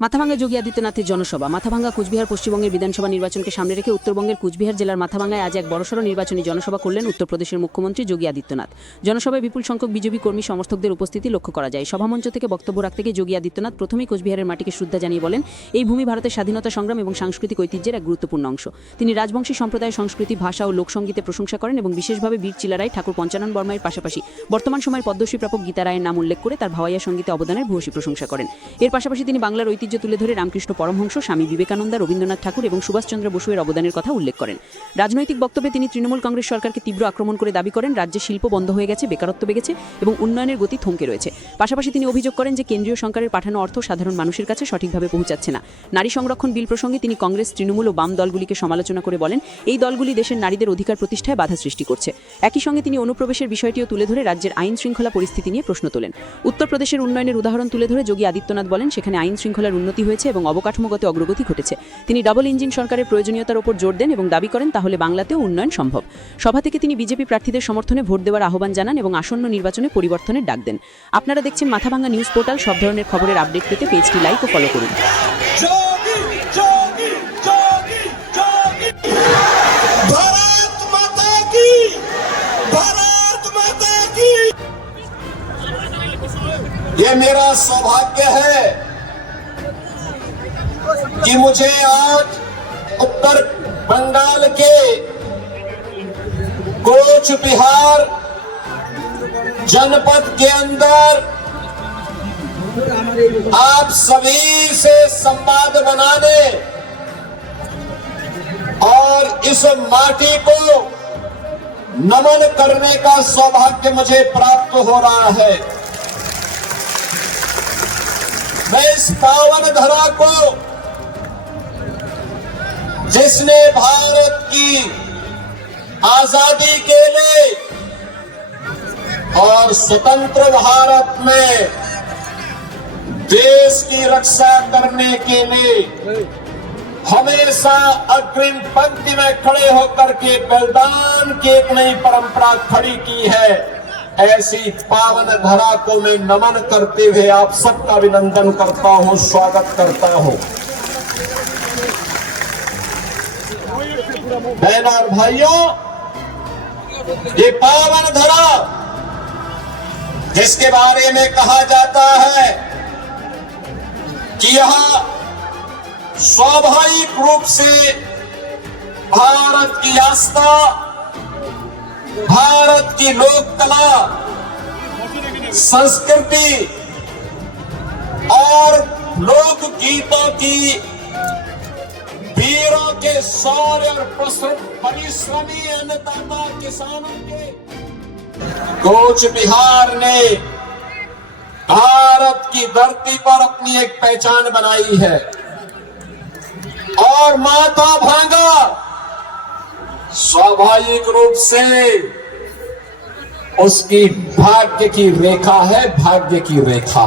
মাথাভাঙ্গা যোগী আদিত্যনাথের জনসভা। মাথাভাঙ্গা কুচবিহার পশ্চিমবঙ্গের বিধানসভা নির্বাচনকে সামনে রেখে উত্তরবঙ্গের কুচবিহার জেলার মাথাভাঙ্গায় আজ এক বড়সড় নির্বাচনী জনসভা করলেন উত্তরপ্রদেশের মুখ্যমন্ত্রী যোগী আদিত্যনাথ। জনসভায় বিপুল সংখ্যক বিজেপি কর্মী সমর্থকদের উপস্থিতি লক্ষ্য করা যায়। সভামঞ্চ থেকে বক্তব্য রাখতে গিয়ে যোগী আদিত্যনাথ প্রথমেই কোচবিহারের মাটিকে শ্রদ্ধা জানিয়ে বলেন, এই ভূমি ভারতের স্বাধীনতা সংগ্রাম এবং সাংস্কৃতিক ঐতিহ্যের এক গুরুত্বপূর্ণ অংশ। তিনি রাজবংশী সম্প্রদায়ের সংস্কৃতি, ভাষা ও লোকসঙ্গীতে প্রশংসা করেন এবং বিশেষভাবে বীর চিলারায় ঠাকুর পঞ্চানন বর্মায়ের পাশাপাশি বর্তমান সময়ের পদ্মশ্রী প্রাপক গীতা রায়ের নাম উল্লেখ করে তার ভাওয়াইয়া সঙ্গীতে অবদানের ভূয়সী প্রশংসা করেন। এর পাশাপাশি তিনি বাংলার ঐতিহ্য তুলে ধরে রামকৃষ্ণ পরমহংস, স্বামী বিবেকানন্দ, রবীন্দ্রনাথ ঠাকুর এবং সুভাষচন্দ্র বসুয়ের অবদানের কথা উল্লেখ করেন। রাজনৈতিক বক্তব্যে তিনি তৃণমূল কংগ্রেস সরকারকে তীব্র আক্রমণ করে দাবি করেন, রাজ্যে শিল্প বন্ধ হয়ে গেছে, বেকারত্ব বেড়েছে এবং উন্নয়নের গতি থমকে রয়েছে। পাশাপাশি তিনি অভিযোগ করেন যে কেন্দ্রীয় সরকারের পাঠানো অর্থ সাধারণ মানুষের কাছে সঠিকভাবে পৌঁছাচ্ছে না। নারী সংরক্ষণ বিল প্রসঙ্গে তিনি কংগ্রেস, তৃণমূল ও বাম দলগুলিকে সমালোচনা করে বলেন, এই দলগুলি দেশের নারীদের অধিকার প্রতিষ্ঠায় বাধা সৃষ্টি করছে। একই সঙ্গে তিনি অনুপ্রবেশের বিষয়টিও তুলে ধরে রাজ্যের আইন শৃঙ্খলা পরিস্থিতি নিয়ে প্রশ্ন তোলেন। উত্তরপ্রদেশের উন্নয়নের উদাহরণ তুলে ধরে যোগী আদিত্যনাথ বলেন, সেখানে আইন শৃঙ্খলার উন্নতি হয়েছে এবং অবকাঠামোগত অগ্রগতি ঘটেছে। তিনি ডাবল ইঞ্জিন সরকারের প্রয়োজনীয়তার উপর জোর দেন এবং দাবি করেন তাহলে বাংলাতেও উন্নয়ন সম্ভব। সভা থেকে তিনি বিজেপি প্রার্থীদের সমর্থনে ভোট দেওয়ার আহ্বান জানান এবং আসন্ন নির্বাচনে পরিবর্তনের ডাক দেন। আপনারা দেখছেন মাথাভাঙ্গা নিউজ পোর্টাল। সব ধরনের খবরের আপডেট পেতে পেজটি লাইক ও ফলো করুন। ये मेरा सौभाग्य है कि मुझे आज उत्तर बंगाल के कोच बिहार जनपद के अंदर आप सभी से संवाद बनाने और इस माटी को नमन करने का सौभाग्य मुझे प्राप्त हो रहा है। मैं इस पावन धरा को, जिसने भारत की आजादी के लिए और स्वतंत्र भारत में देश की रक्षा करने के लिए हमेशा अग्रिम पंक्ति में खड़े होकर के बलिदान की एक नई परंपरा खड़ी की है, ऐसी पावन धरा को मैं नमन करते हुए आप सबका अभिनंदन करता हूं, स्वागत करता हूं। बहनों और भाइयों, ये पावन धरा जिसके बारे में कहा जाता है कि यह स्वाभाविक रूप से भारत की आस्था, भारत की लोक कला, संस्कृति और लोक गीतों की, वीरों के शौर्य और परिश्रमी अन्नदाता किसानों के कोच बिहार ने भारत की धरती पर अपनी एक पहचान बनाई है और माथाभांगा स्वाभाविक रूप से उसकी भाग्य की रेखा है, भाग्य की रेखा।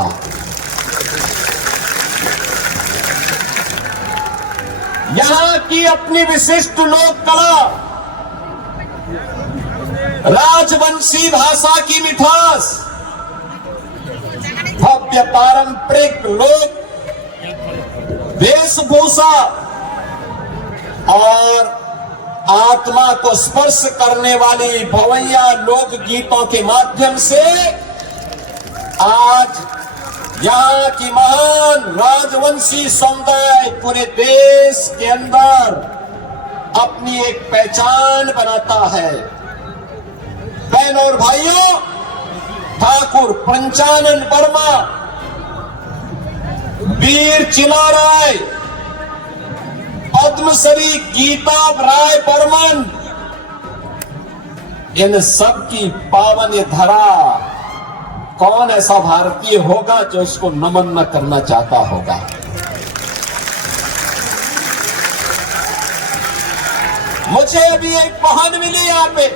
यहां की अपनी विशिष्ट लोक कला, राजवंशी भाषा की मिठास, भव्य पारंपरिक लोक वेशभूषा और आत्मा को स्पर्श करने वाली भवैया लोक गीतों के माध्यम से आज यहाँ की महान राजवंशी समुदाय पूरे देश के अंदर अपनी एक पहचान बनाता है। बहनों और भाइयों, ठाकुर पंचानन वर्मा, वीर चिलाराय, पद्मश्री गीता राय बर्मन, इन सब की पावन धरा, कौन ऐसा भारतीय होगा जो उसको नमन न करना चाहता होगा। मुझे अभी एक बहन मिली यहाँ पे,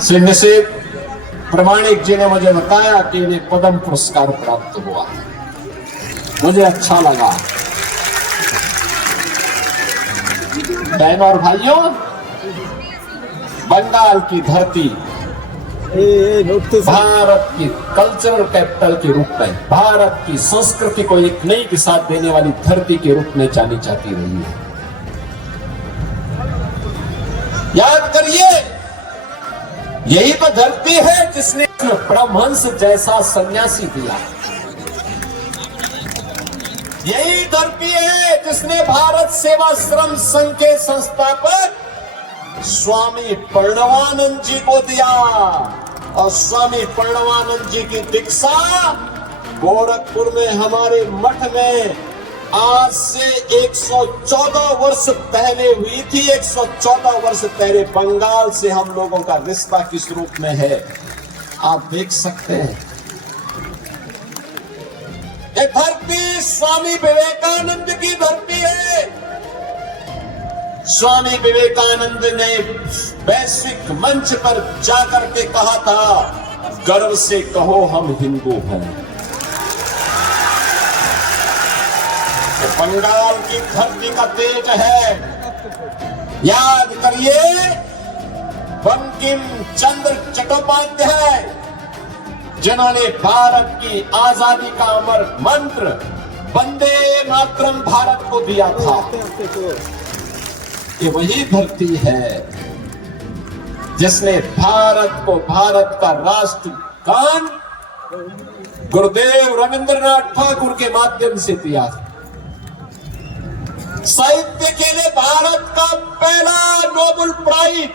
श्री प्रमाणिक जी ने मुझे बताया कि इन्हें पद्म पुरस्कार प्राप्त हुआ। मुझे अच्छा लगा। बहनों और भाइयों, बंगाल की धरती भारत की कल्चरल कैपिटल के रूप में, भारत की संस्कृति को एक नई दिशा देने वाली धरती के रूप में जानी जाती रही है। याद करिए, यही तो धरती है जिसने परमहंस जैसा सन्यासी दिया। यही धरती है जिसने भारत सेवाश्रम संघ के संस्थापक स्वामी प्रणवानंद जी को दिया, और स्वामी प्रणवानंद जी की दीक्षा गोरखपुर में हमारे मठ में आज से 114 वर्ष पहले हुई थी। 114 वर्ष पहले बंगाल से हम लोगों का रिश्ता किस रूप में है आप देख सकते हैं। ये धरती स्वामी विवेकानंद की धरती है। स्वामी विवेकानंद ने वैश्विक मंच पर जाकर के कहा था, गर्व से कहो हम हिंदू हैं। तो बंगाल की धरती का तेज है। याद करिए, बंकिम चंद्र चट्टोपाध्याय जिन्होंने भारत की आजादी का अमर मंत्र वंदे मातरम भारत को दिया था, ये वही धरती है जिसने भारत को भारत का राष्ट्रगान गुरुदेव रविंद्रनाथ ठाकुर के माध्यम से दिया। साहित्य के लिए भारत का पहला नोबेल प्राइज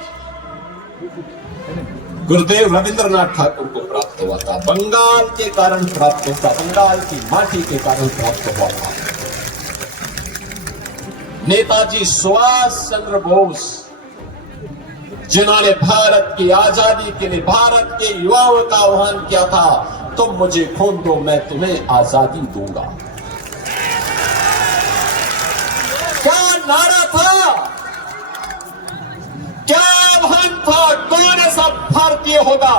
गुरुदेव रविंद्रनाथ ठाकुर को प्राप्त हुआ था। बंगाल के कारण प्राप्त हुआ था, बंगाल की माटी के कारण प्राप्त हुआ था। नेताजी सुभाष चंद्र बोस जिन्होंने भारत की आजादी के लिए भारत के युवाओं का आह्वान किया था, तुम मुझे खून दो मैं तुम्हें आजादी दूंगा। क्या नारा था, क्या आह्वान था? कौन ऐसा भारतीय होगा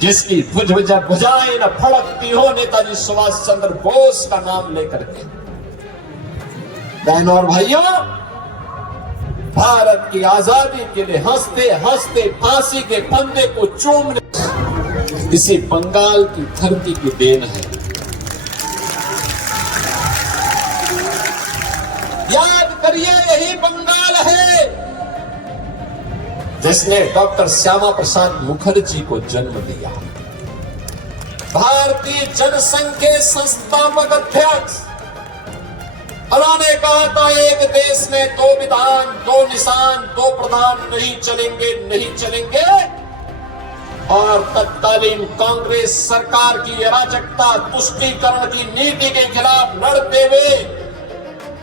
जिसकी भुजाएं न फड़कती हो नेताजी सुभाष चंद्र बोस का नाम लेकर के। बहनों और भाइयों, भारत की आजादी के लिए हंसते हंसते फांसी के फंदे को चूमने इसी बंगाल की धरती की देन है। याद करिए, यही बंगाल है जिसने डॉक्टर श्यामा प्रसाद मुखर्जी को जन्म दिया। भारतीय जनसंघ के संस्थापक अध्यक्ष, उन्होंने कहा था, एक देश में दो विधान, दो निशान, दो प्रधान नहीं चलेंगे, नहीं चलेंगे। और तत्कालीन कांग्रेस सरकार की अराजकता तुष्टीकरण की नीति के खिलाफ लड़ते हुए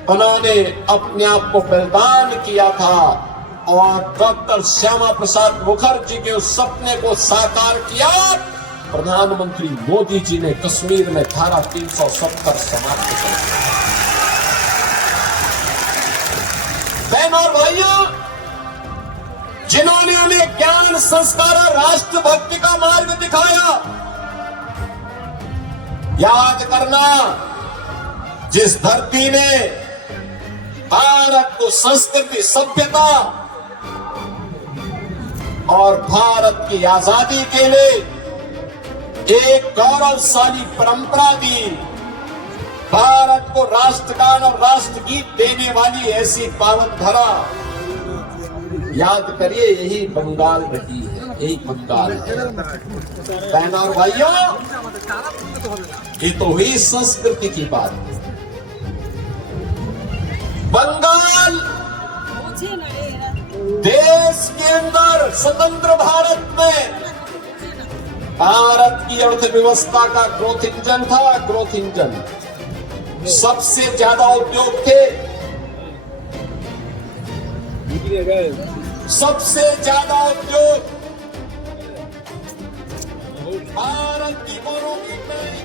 उन्होंने अपने आप को बलिदान किया था और डॉक्टर श्यामा प्रसाद मुखर्जी के उस सपने को साकार किया। प्रधानमंत्री मोदी जी ने कश्मीर में धारा 370 समाप्त कर दिया। बहनों और भाइयों, जिन्होंने उन्हें ज्ञान, संस्कार और राष्ट्रभक्ति का मार्ग दिखाया, याद करना, जिस धरती ने भारत को संस्कृति, सभ्यता और भारत की आजादी के लिए एक गौरवशाली परंपरा दी, भारत को राष्ट्रगान और राष्ट्रगीत देने वाली ऐसी पावन धरा, याद करिए, यही बंगाल रही है, यही बंगाल है। बहनों और भाइयों, ये तो हुई संस्कृति की बात। बंगाल देश के अंदर स्वतंत्र भारत में भारत की अर्थव्यवस्था का ग्रोथ इंजन था, ग्रोथ इंजन। सबसे ज्यादा उद्योग थे, सबसे ज्यादा उद्योग भारत की इकोनॉमी में